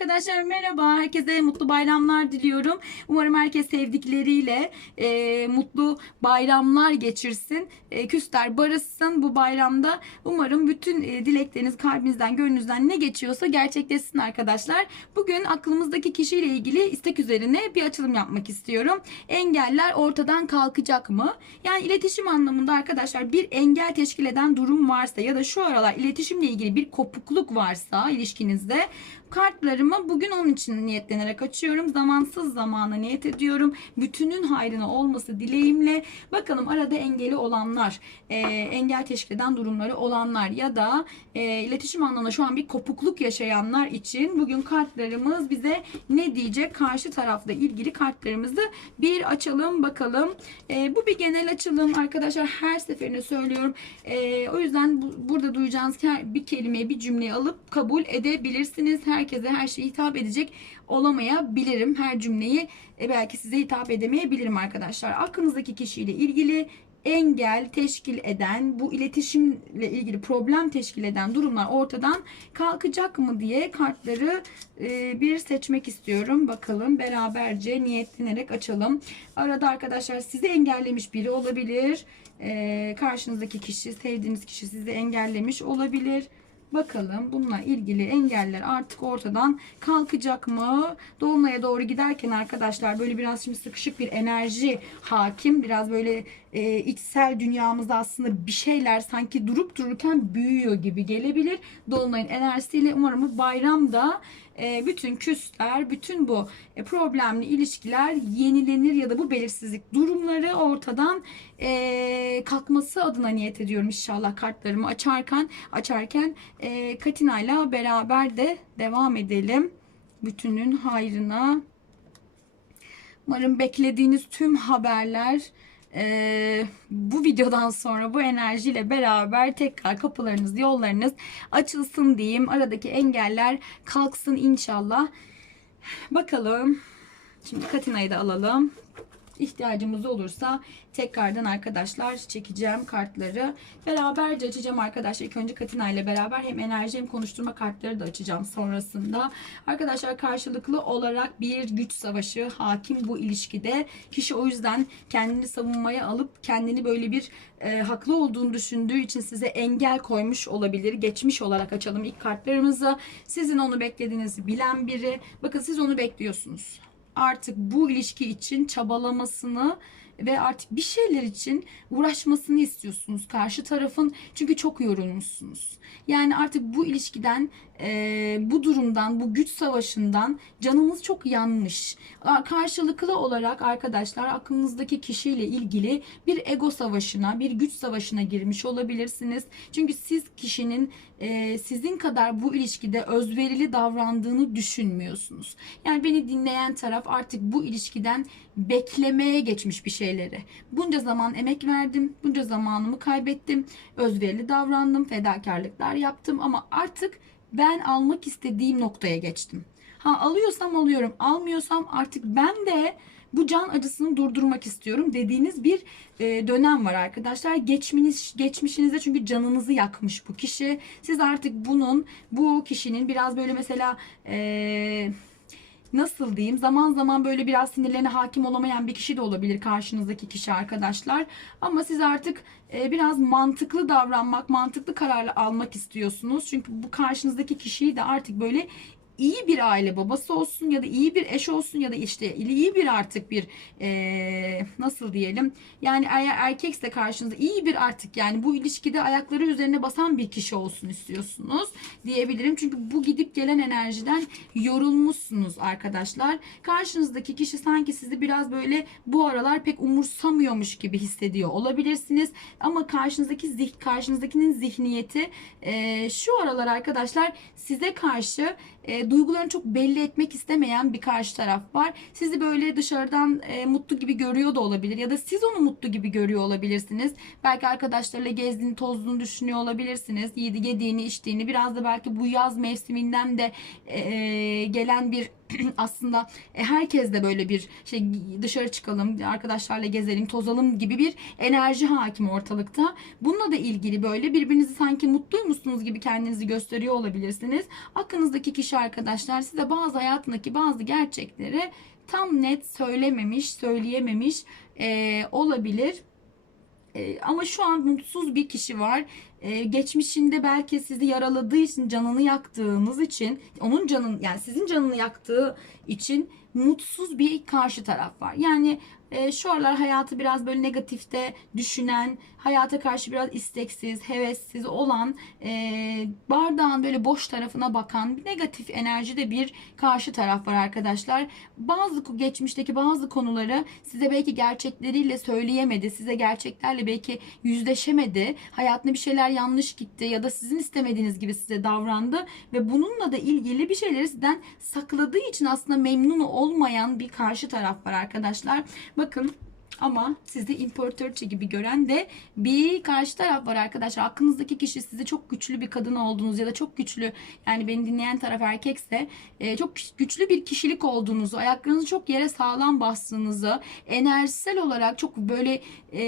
Arkadaşlar merhaba, herkese mutlu bayramlar diliyorum. Umarım herkes sevdikleriyle e, mutlu bayramlar geçirsin. E, küsler barışsın bu bayramda. Umarım bütün e, dilekleriniz kalbinizden, gönlünüzden ne geçiyorsa gerçekleşsin arkadaşlar. Bugün aklımızdaki kişiyle ilgili istek üzerine bir açılım yapmak istiyorum. Engeller ortadan kalkacak mı? Yani iletişim anlamında arkadaşlar bir engel teşkil eden durum varsa ya da şu aralar iletişimle ilgili bir kopukluk varsa ilişkinizde kartlarımı bugün onun için niyetlenerek açıyorum. Zamansız zamana niyet ediyorum. Bütünün hayrına olması dileğimle. Bakalım arada engeli olanlar, e, engel teşkil eden durumları olanlar ya da e, iletişim anlamında şu an bir kopukluk yaşayanlar için bugün kartlarımız bize ne diyecek? Karşı tarafla ilgili kartlarımızı bir açalım bakalım. E, bu bir genel açılım arkadaşlar. Her seferinde söylüyorum. E, o yüzden bu, burada duyacağınız her bir kelimeyi, bir cümleyi alıp kabul edebilirsiniz. Herkese her şey hitap edecek olamayabilirim. Her cümleyi e, belki size hitap edemeyebilirim arkadaşlar. Aklınızdaki kişiyle ilgili engel teşkil eden, bu iletişimle ilgili problem teşkil eden durumlar ortadan kalkacak mı diye kartları e, bir seçmek istiyorum. Bakalım beraberce niyetlenerek açalım. Arada arkadaşlar sizi engellemiş biri olabilir. E, karşınızdaki kişi, sevdiğiniz kişi sizi engellemiş olabilir. Bakalım bununla ilgili engeller artık ortadan kalkacak mı? Dolunay'a doğru giderken arkadaşlar böyle biraz şimdi sıkışık bir enerji hakim. Biraz böyle e, içsel dünyamızda aslında bir şeyler sanki durup dururken büyüyor gibi gelebilir. Dolunay'ın enerjisiyle umarım bu bayramda e, bütün küsler, bütün bu e, problemli ilişkiler yenilenir ya da bu belirsizlik durumları ortadan e, kalkması adına niyet ediyorum inşallah kartlarımı açarken açarken Katina ile beraber de devam edelim. Bütünün hayrına. Umarım beklediğiniz tüm haberler e, bu videodan sonra bu enerjiyle beraber tekrar kapılarınız, yollarınız açılsın diyeyim. Aradaki engeller kalksın inşallah. Bakalım. Şimdi Katina'yı da alalım. İhtiyacımız olursa tekrardan arkadaşlar çekeceğim kartları. Beraberce açacağım arkadaşlar. İlk önce Katina ile beraber hem enerji hem konuşturma kartları da açacağım sonrasında. Arkadaşlar karşılıklı olarak bir güç savaşı hakim bu ilişkide. Kişi o yüzden kendini savunmaya alıp kendini böyle bir e, haklı olduğunu düşündüğü için size engel koymuş olabilir. Geçmiş olarak açalım ilk kartlarımızı. Sizin onu beklediğinizi bilen biri. Bakın siz onu bekliyorsunuz artık bu ilişki için çabalamasını ve artık bir şeyler için uğraşmasını istiyorsunuz karşı tarafın çünkü çok yorulmuşsunuz. Yani artık bu ilişkiden, e, bu durumdan, bu güç savaşından canınız çok yanmış. Karşılıklı olarak arkadaşlar aklınızdaki kişiyle ilgili bir ego savaşına, bir güç savaşına girmiş olabilirsiniz. Çünkü siz kişinin e, sizin kadar bu ilişkide özverili davrandığını düşünmüyorsunuz. Yani beni dinleyen taraf artık bu ilişkiden beklemeye geçmiş bir şeyleri. Bunca zaman emek verdim, bunca zamanımı kaybettim, özverili davrandım, fedakarlıklar yaptım ama artık ben almak istediğim noktaya geçtim. Ha alıyorsam alıyorum, almıyorsam artık ben de bu can acısını durdurmak istiyorum dediğiniz bir e, dönem var arkadaşlar. Geçminiz, geçmişinizde çünkü canınızı yakmış bu kişi. Siz artık bunun, bu kişinin biraz böyle mesela... E, nasıl diyeyim zaman zaman böyle biraz sinirlerine hakim olamayan bir kişi de olabilir karşınızdaki kişi arkadaşlar. Ama siz artık e, biraz mantıklı davranmak, mantıklı kararlı almak istiyorsunuz. Çünkü bu karşınızdaki kişiyi de artık böyle iyi bir aile babası olsun ya da iyi bir eş olsun ya da işte iyi bir artık bir e, nasıl diyelim yani eğer erkekse karşınızda iyi bir artık yani bu ilişkide ayakları üzerine basan bir kişi olsun istiyorsunuz diyebilirim. Çünkü bu gidip gelen enerjiden yorulmuşsunuz arkadaşlar. Karşınızdaki kişi sanki sizi biraz böyle bu aralar pek umursamıyormuş gibi hissediyor olabilirsiniz. Ama karşınızdaki zih karşınızdakinin zihniyeti e, şu aralar arkadaşlar size karşı e, duygularını çok belli etmek istemeyen bir karşı taraf var. Sizi böyle dışarıdan e, mutlu gibi görüyor da olabilir ya da siz onu mutlu gibi görüyor olabilirsiniz. Belki arkadaşlarıyla gezdiğini, tozduğunu düşünüyor olabilirsiniz. Yedi, yediğini, içtiğini biraz da belki bu yaz mevsiminden de e, gelen bir aslında e, herkes de böyle bir şey dışarı çıkalım, arkadaşlarla gezelim, tozalım gibi bir enerji hakim ortalıkta. Bununla da ilgili böyle birbirinizi sanki mutluymuşsunuz gibi kendinizi gösteriyor olabilirsiniz. Aklınızdaki kişi arkadaşlar size bazı hayatındaki bazı gerçekleri tam net söylememiş, söyleyememiş e, olabilir. E, ama şu an mutsuz bir kişi var. E, geçmişinde belki sizi yaraladığı için, canını yaktığınız için, onun canın yani sizin canını yaktığı için mutsuz bir karşı taraf var. Yani e, şu aralar hayatı biraz böyle negatifte düşünen, hayata karşı biraz isteksiz, hevessiz olan, e, bardağın böyle boş tarafına bakan bir negatif enerjide bir karşı taraf var arkadaşlar. Bazı geçmişteki bazı konuları size belki gerçekleriyle söyleyemedi, size gerçeklerle belki yüzleşemedi, hayatında bir şeyler yanlış gitti ya da sizin istemediğiniz gibi size davrandı ve bununla da ilgili bir şeyleri sizden sakladığı için aslında memnun olmayan bir karşı taraf var arkadaşlar. Bakın ama sizi imparatoriçe gibi gören de bir karşı taraf var arkadaşlar. Aklınızdaki kişi size çok güçlü bir kadın olduğunuz ya da çok güçlü yani beni dinleyen taraf erkekse e, çok güçlü bir kişilik olduğunuzu, ayaklarınızı çok yere sağlam bastığınızı, enerjisel olarak çok böyle e,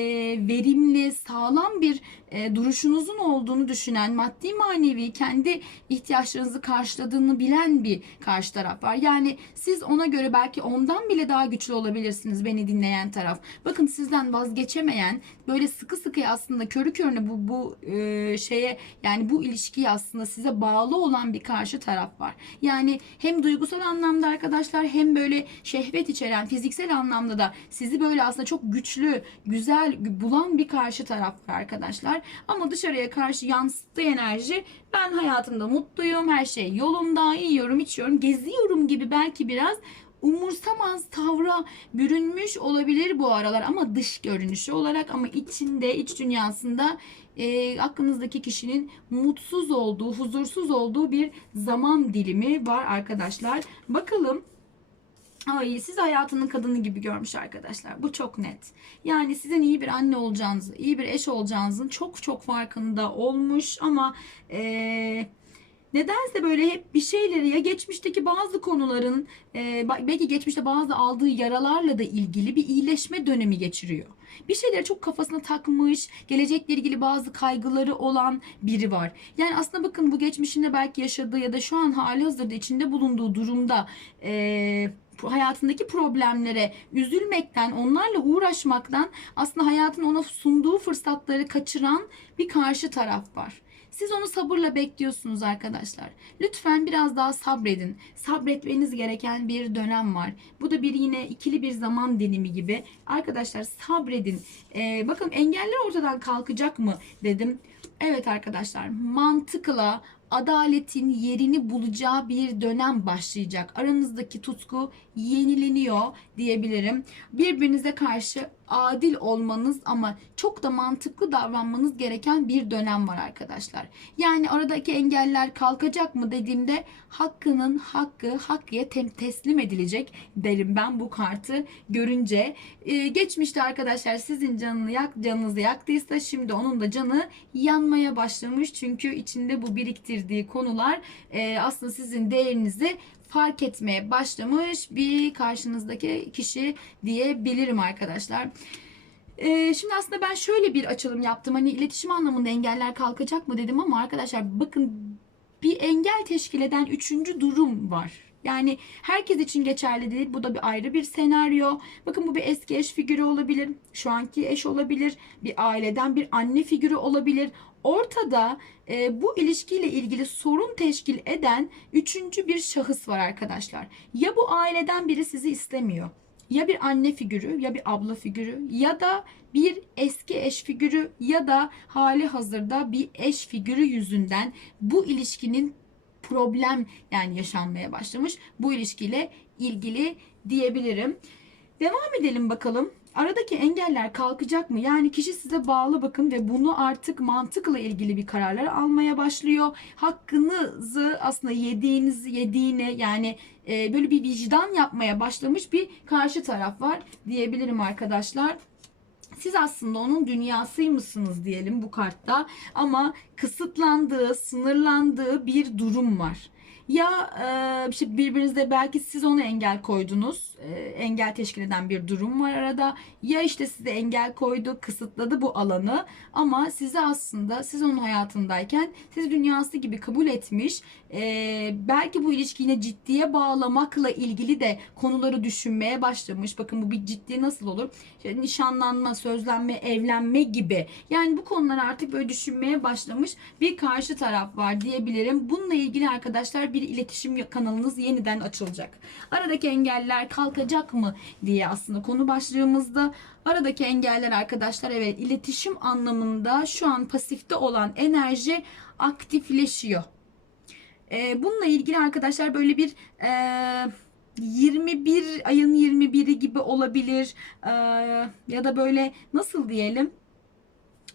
verimli, sağlam bir e, duruşunuzun olduğunu düşünen, maddi manevi kendi ihtiyaçlarınızı karşıladığını bilen bir karşı taraf var. Yani siz ona göre belki ondan bile daha güçlü olabilirsiniz beni dinleyen taraf. Bakın sizden vazgeçemeyen, böyle sıkı sıkı aslında körü körüne bu bu e, şeye yani bu ilişkiye aslında size bağlı olan bir karşı taraf var. Yani hem duygusal anlamda arkadaşlar hem böyle şehvet içeren fiziksel anlamda da sizi böyle aslında çok güçlü, güzel bulan bir karşı taraf var arkadaşlar. Ama dışarıya karşı yansıttığı enerji ben hayatımda mutluyum, her şey yolunda, yiyorum, içiyorum, geziyorum gibi belki biraz umursamaz tavra bürünmüş olabilir bu aralar ama dış görünüşü olarak ama içinde iç dünyasında e, aklınızdaki kişinin mutsuz olduğu, huzursuz olduğu bir zaman dilimi var arkadaşlar. Bakalım Ay siz hayatının kadını gibi görmüş arkadaşlar. Bu çok net. Yani sizin iyi bir anne olacağınızı, iyi bir eş olacağınızın çok çok farkında olmuş ama eee nedense böyle hep bir şeyleri ya geçmişteki bazı konuların e, belki geçmişte bazı aldığı yaralarla da ilgili bir iyileşme dönemi geçiriyor. Bir şeyleri çok kafasına takmış, gelecekle ilgili bazı kaygıları olan biri var. Yani aslında bakın bu geçmişinde belki yaşadığı ya da şu an hali hazırda içinde bulunduğu durumda e, hayatındaki problemlere üzülmekten, onlarla uğraşmaktan aslında hayatın ona sunduğu fırsatları kaçıran bir karşı taraf var. Siz onu sabırla bekliyorsunuz arkadaşlar. Lütfen biraz daha sabredin. Sabretmeniz gereken bir dönem var. Bu da bir yine ikili bir zaman dilimi gibi. Arkadaşlar sabredin. Ee, bakın engeller ortadan kalkacak mı dedim. Evet arkadaşlar mantıkla adaletin yerini bulacağı bir dönem başlayacak. Aranızdaki tutku yenileniyor diyebilirim. Birbirinize karşı adil olmanız ama çok da mantıklı davranmanız gereken bir dönem var arkadaşlar. Yani aradaki engeller kalkacak mı dediğimde hakkının hakkı hakkıya teslim edilecek derim ben bu kartı görünce. Ee, geçmişte arkadaşlar sizin canını yak, canınızı yaktıysa şimdi onun da canı yanmaya başlamış. Çünkü içinde bu biriktirdiği konular e, aslında sizin değerinizi fark etmeye başlamış bir karşınızdaki kişi diyebilirim arkadaşlar. Ee, şimdi aslında ben şöyle bir açılım yaptım. Hani iletişim anlamında engeller kalkacak mı dedim ama arkadaşlar bakın bir engel teşkil eden üçüncü durum var. Yani herkes için geçerli değil. Bu da bir ayrı bir senaryo. Bakın bu bir eski eş figürü olabilir. Şu anki eş olabilir. Bir aileden bir anne figürü olabilir ortada e, bu ilişkiyle ilgili sorun teşkil eden üçüncü bir şahıs var arkadaşlar. Ya bu aileden biri sizi istemiyor. Ya bir anne figürü ya bir abla figürü ya da bir eski eş figürü ya da hali hazırda bir eş figürü yüzünden bu ilişkinin problem yani yaşanmaya başlamış. Bu ilişkiyle ilgili diyebilirim. Devam edelim bakalım aradaki engeller kalkacak mı? Yani kişi size bağlı bakın ve bunu artık mantıkla ilgili bir kararlar almaya başlıyor. Hakkınızı aslında yediğiniz yediğine yani e, böyle bir vicdan yapmaya başlamış bir karşı taraf var diyebilirim arkadaşlar. Siz aslında onun dünyasıymışsınız diyelim bu kartta ama kısıtlandığı, sınırlandığı bir durum var. Ya e, işte birbirinizde belki siz ona engel koydunuz. E, engel teşkil eden bir durum var arada. Ya işte size engel koydu, kısıtladı bu alanı. Ama sizi aslında siz onun hayatındayken siz dünyası gibi kabul etmiş. E, belki bu ilişkiyi yine ciddiye bağlamakla ilgili de konuları düşünmeye başlamış. Bakın bu bir ciddi nasıl olur? İşte nişanlanma, sözlenme, evlenme gibi. Yani bu konuları artık böyle düşünmeye başlamış bir karşı taraf var diyebilirim. Bununla ilgili arkadaşlar bir iletişim kanalınız yeniden açılacak. Aradaki engeller kalkacak mı diye aslında konu başlığımızda. Aradaki engeller arkadaşlar evet iletişim anlamında şu an pasifte olan enerji aktifleşiyor. Ee, bununla ilgili arkadaşlar böyle bir e, 21 ayın 21'i gibi olabilir Ee, ya da böyle nasıl diyelim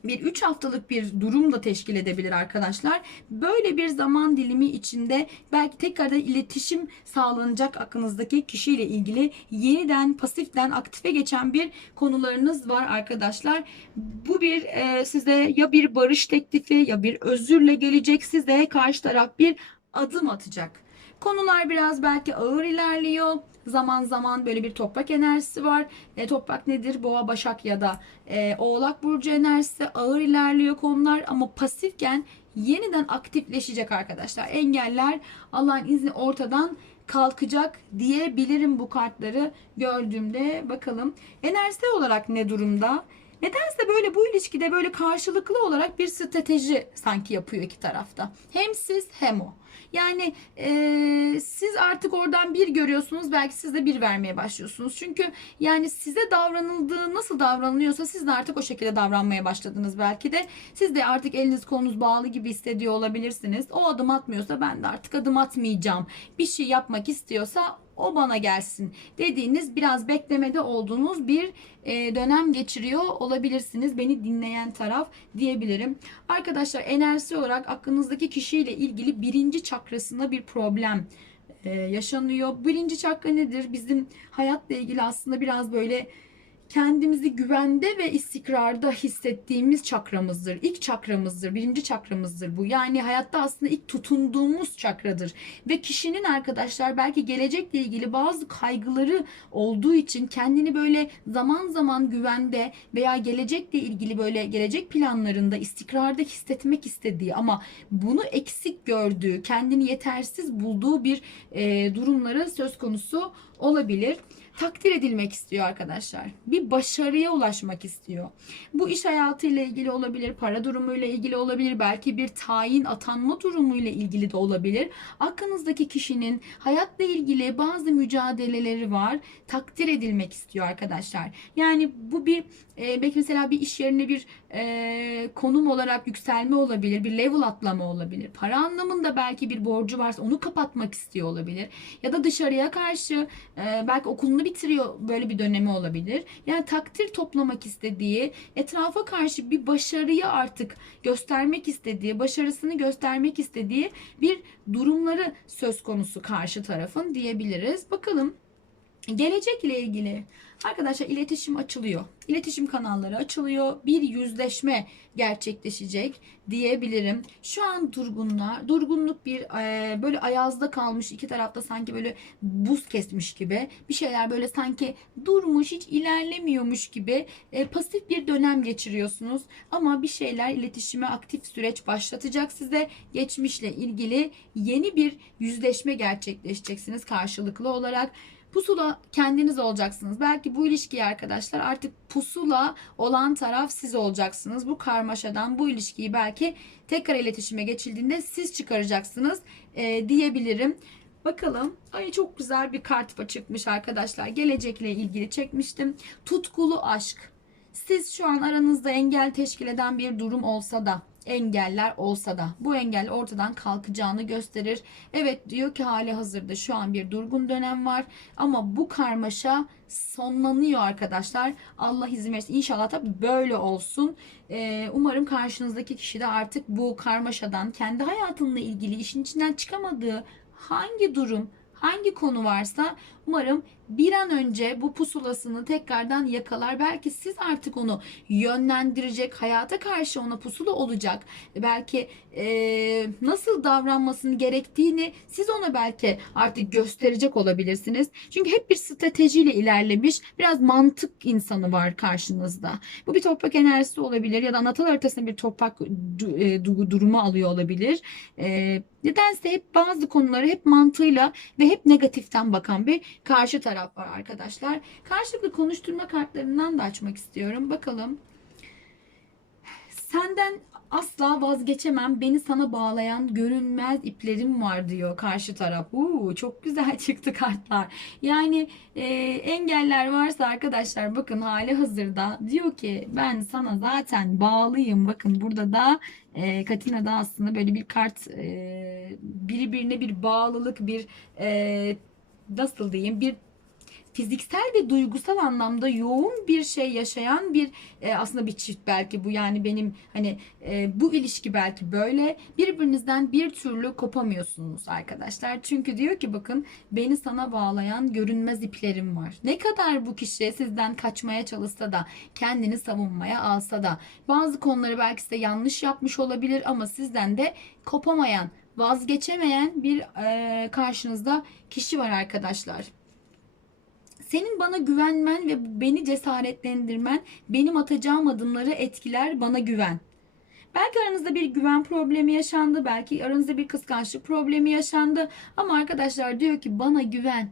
bir 3 haftalık bir durum da teşkil edebilir arkadaşlar. Böyle bir zaman dilimi içinde belki tekrardan iletişim sağlanacak aklınızdaki kişiyle ilgili yeniden pasiften aktife geçen bir konularınız var arkadaşlar. Bu bir e, size ya bir barış teklifi ya bir özürle gelecek size karşı taraf bir adım atacak. Konular biraz belki ağır ilerliyor. Zaman zaman böyle bir toprak enerjisi var. E, toprak nedir? Boğa, Başak ya da e, Oğlak Burcu enerjisi. Ağır ilerliyor konular ama pasifken yeniden aktifleşecek arkadaşlar. Engeller Allah'ın izni ortadan kalkacak diyebilirim bu kartları gördüğümde. Bakalım enerjisi olarak ne durumda? Nedense böyle bu ilişkide böyle karşılıklı olarak bir strateji sanki yapıyor iki tarafta. Hem siz hem o. Yani e, siz artık oradan bir görüyorsunuz belki siz de bir vermeye başlıyorsunuz. Çünkü yani size davranıldığı nasıl davranılıyorsa siz de artık o şekilde davranmaya başladınız belki de. Siz de artık eliniz kolunuz bağlı gibi hissediyor olabilirsiniz. O adım atmıyorsa ben de artık adım atmayacağım. Bir şey yapmak istiyorsa o bana gelsin dediğiniz biraz beklemede olduğunuz bir e, dönem geçiriyor olabilirsiniz. Beni dinleyen taraf diyebilirim. Arkadaşlar enerjisi olarak aklınızdaki kişiyle ilgili birinci çakrasında bir problem e, yaşanıyor. Birinci çakra nedir? Bizim hayatla ilgili aslında biraz böyle kendimizi güvende ve istikrarda hissettiğimiz çakramızdır. İlk çakramızdır. Birinci çakramızdır bu. Yani hayatta aslında ilk tutunduğumuz çakradır. Ve kişinin arkadaşlar belki gelecekle ilgili bazı kaygıları olduğu için kendini böyle zaman zaman güvende veya gelecekle ilgili böyle gelecek planlarında istikrarda hissetmek istediği ama bunu eksik gördüğü, kendini yetersiz bulduğu bir e, durumları söz konusu olabilir takdir edilmek istiyor arkadaşlar. Bir başarıya ulaşmak istiyor. Bu iş hayatıyla ilgili olabilir, para durumuyla ilgili olabilir, belki bir tayin atanma durumuyla ilgili de olabilir. Aklınızdaki kişinin hayatla ilgili bazı mücadeleleri var. Takdir edilmek istiyor arkadaşlar. Yani bu bir e, belki mesela bir iş yerine bir e, konum olarak yükselme olabilir, bir level atlama olabilir. Para anlamında belki bir borcu varsa onu kapatmak istiyor olabilir. Ya da dışarıya karşı e, belki okulunu bitiriyor böyle bir dönemi olabilir. Yani takdir toplamak istediği, etrafa karşı bir başarıyı artık göstermek istediği, başarısını göstermek istediği bir durumları söz konusu karşı tarafın diyebiliriz. Bakalım gelecekle ilgili Arkadaşlar iletişim açılıyor. İletişim kanalları açılıyor. Bir yüzleşme gerçekleşecek diyebilirim. Şu an durgunlar, durgunluk bir e, böyle ayazda kalmış iki tarafta sanki böyle buz kesmiş gibi bir şeyler böyle sanki durmuş hiç ilerlemiyormuş gibi e, pasif bir dönem geçiriyorsunuz. Ama bir şeyler iletişime aktif süreç başlatacak size. Geçmişle ilgili yeni bir yüzleşme gerçekleşeceksiniz karşılıklı olarak. Pusula kendiniz olacaksınız. Belki bu ilişkiyi arkadaşlar artık pusula olan taraf siz olacaksınız. Bu karmaşadan bu ilişkiyi belki tekrar iletişime geçildiğinde siz çıkaracaksınız e, diyebilirim. Bakalım. Ay çok güzel bir kart çıkmış arkadaşlar. Gelecekle ilgili çekmiştim. Tutkulu aşk. Siz şu an aranızda engel teşkil eden bir durum olsa da engeller olsa da bu engel ortadan kalkacağını gösterir. Evet diyor ki hali hazırda şu an bir durgun dönem var ama bu karmaşa sonlanıyor arkadaşlar. Allah izin verirse inşallah tabii böyle olsun. Ee, umarım karşınızdaki kişi de artık bu karmaşadan kendi hayatınla ilgili işin içinden çıkamadığı hangi durum hangi konu varsa umarım bir an önce bu pusulasını tekrardan yakalar. Belki siz artık onu yönlendirecek, hayata karşı ona pusula olacak. Belki eee, nasıl davranmasını gerektiğini siz ona belki artık gösterecek olabilirsiniz. Çünkü hep bir stratejiyle ilerlemiş, biraz mantık insanı var karşınızda. Bu bir toprak enerjisi olabilir ya da natal haritasında bir toprak e, du- durumu alıyor olabilir. Eee, nedense hep bazı konuları hep mantığıyla ve hep negatiften bakan bir karşı taraf var arkadaşlar. Karşılıklı konuşturma kartlarından da açmak istiyorum. Bakalım. Senden asla vazgeçemem. Beni sana bağlayan görünmez iplerim var diyor karşı taraf. Uuu, çok güzel çıktı kartlar. Yani e, engeller varsa arkadaşlar bakın hali hazırda diyor ki ben sana zaten bağlıyım. Bakın burada da e, Katina'da aslında böyle bir kart e, birbirine bir bağlılık bir e, nasıl diyeyim bir fiziksel ve duygusal anlamda yoğun bir şey yaşayan bir e, aslında bir çift belki bu yani benim hani e, bu ilişki belki böyle birbirinizden bir türlü kopamıyorsunuz arkadaşlar. Çünkü diyor ki bakın beni sana bağlayan görünmez iplerim var. Ne kadar bu kişi sizden kaçmaya çalışsa da kendini savunmaya alsa da bazı konuları belki size yanlış yapmış olabilir ama sizden de kopamayan vazgeçemeyen bir e, karşınızda kişi var arkadaşlar. Senin bana güvenmen ve beni cesaretlendirmen benim atacağım adımları etkiler bana güven. Belki aranızda bir güven problemi yaşandı. Belki aranızda bir kıskançlık problemi yaşandı. Ama arkadaşlar diyor ki bana güven.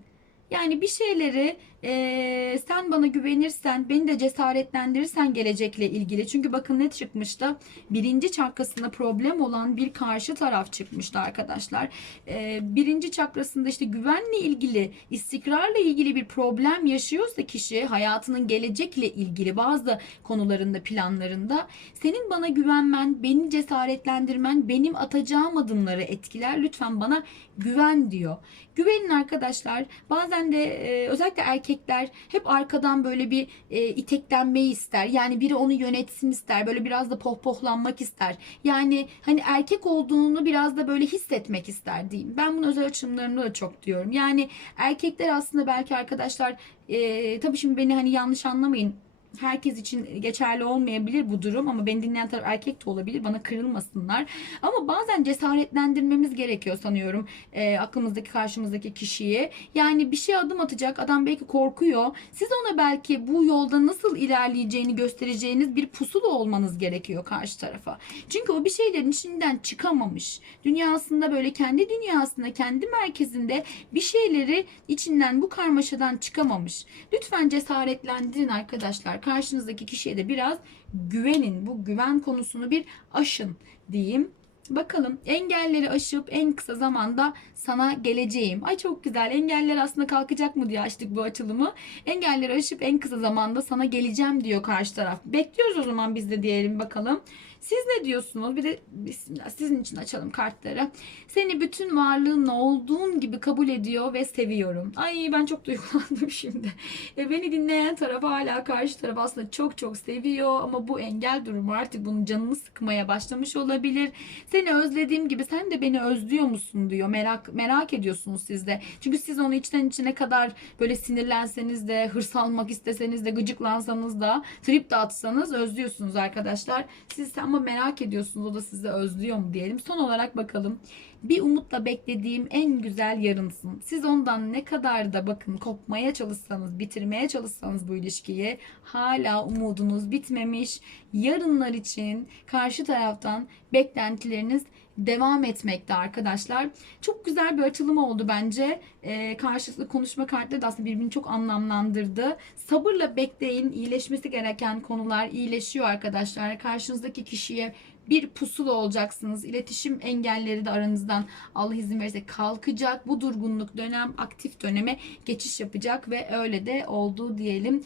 Yani bir şeyleri eee, sen bana güvenirsen, beni de cesaretlendirirsen gelecekle ilgili. Çünkü bakın ne çıkmıştı? Birinci çakrasında problem olan bir karşı taraf çıkmıştı arkadaşlar. Eee, birinci çakrasında işte güvenle ilgili, istikrarla ilgili bir problem yaşıyorsa kişi hayatının gelecekle ilgili bazı konularında, planlarında senin bana güvenmen, beni cesaretlendirmen, benim atacağım adımları etkiler. Lütfen bana güven diyor. Güvenin arkadaşlar. Bazen de e, özellikle erkekler hep arkadan böyle bir e, iteklenmeyi ister. Yani biri onu yönetsin ister. Böyle biraz da pohpohlanmak ister. Yani hani erkek olduğunu biraz da böyle hissetmek ister diyeyim. Ben bunu özel açılımlarımda da çok diyorum. Yani erkekler aslında belki arkadaşlar e, tabii şimdi beni hani yanlış anlamayın herkes için geçerli olmayabilir bu durum ama beni dinleyen taraf erkek de olabilir. Bana kırılmasınlar. Ama bazen cesaretlendirmemiz gerekiyor sanıyorum e, aklımızdaki karşımızdaki kişiyi. Yani bir şey adım atacak adam belki korkuyor. Siz ona belki bu yolda nasıl ilerleyeceğini göstereceğiniz bir pusula olmanız gerekiyor karşı tarafa. Çünkü o bir şeylerin içinden çıkamamış. Dünyasında böyle kendi dünyasında kendi merkezinde bir şeyleri içinden bu karmaşadan çıkamamış. Lütfen cesaretlendirin arkadaşlar. Karşınızdaki kişiye de biraz güvenin. Bu güven konusunu bir aşın diyeyim. Bakalım engelleri aşıp en kısa zamanda sana geleceğim. Ay çok güzel. Engeller aslında kalkacak mı diye açtık bu açılımı. Engelleri aşıp en kısa zamanda sana geleceğim diyor karşı taraf. Bekliyoruz o zaman biz de diyelim bakalım. Siz ne diyorsunuz? Bir de bismillah sizin için açalım kartları. Seni bütün varlığınla olduğun gibi kabul ediyor ve seviyorum. Ay ben çok duygulandım şimdi. E, beni dinleyen taraf hala karşı taraf aslında çok çok seviyor ama bu engel durumu artık bunun canını sıkmaya başlamış olabilir. Seni özlediğim gibi sen de beni özlüyor musun diyor. Merak merak ediyorsunuz siz de. Çünkü siz onu içten içine kadar böyle sinirlenseniz de, hırs almak isteseniz de, gıcıklansanız da, trip de atsanız özlüyorsunuz arkadaşlar. Siz ama merak ediyorsunuz o da sizi özlüyor mu diyelim. Son olarak bakalım. Bir umutla beklediğim en güzel yarınsın. Siz ondan ne kadar da bakın kopmaya çalışsanız, bitirmeye çalışsanız bu ilişkiyi hala umudunuz bitmemiş. Yarınlar için karşı taraftan beklentileriniz devam etmekte arkadaşlar. Çok güzel bir açılım oldu bence. Ee, karşılıklı konuşma kartları da aslında birbirini çok anlamlandırdı. Sabırla bekleyin. İyileşmesi gereken konular iyileşiyor arkadaşlar. Karşınızdaki kişiye bir pusula olacaksınız. İletişim engelleri de aranızdan Allah izin verirse kalkacak. Bu durgunluk dönem aktif döneme geçiş yapacak ve öyle de oldu diyelim.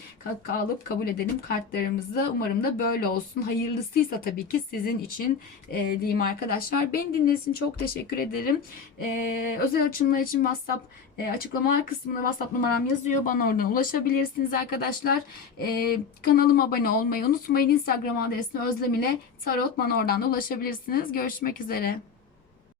Alıp kabul edelim kartlarımızı. Umarım da böyle olsun. Hayırlısıysa tabii ki sizin için e, diyeyim arkadaşlar. Beni dinlediğiniz çok teşekkür ederim. E, özel açımlar için WhatsApp e, açıklamalar kısmında WhatsApp numaram yazıyor. Bana oradan ulaşabilirsiniz arkadaşlar. E, kanalıma abone olmayı unutmayın. Instagram adresini Özlem ile Tarot bana oradan da ulaşabilirsiniz. Görüşmek üzere.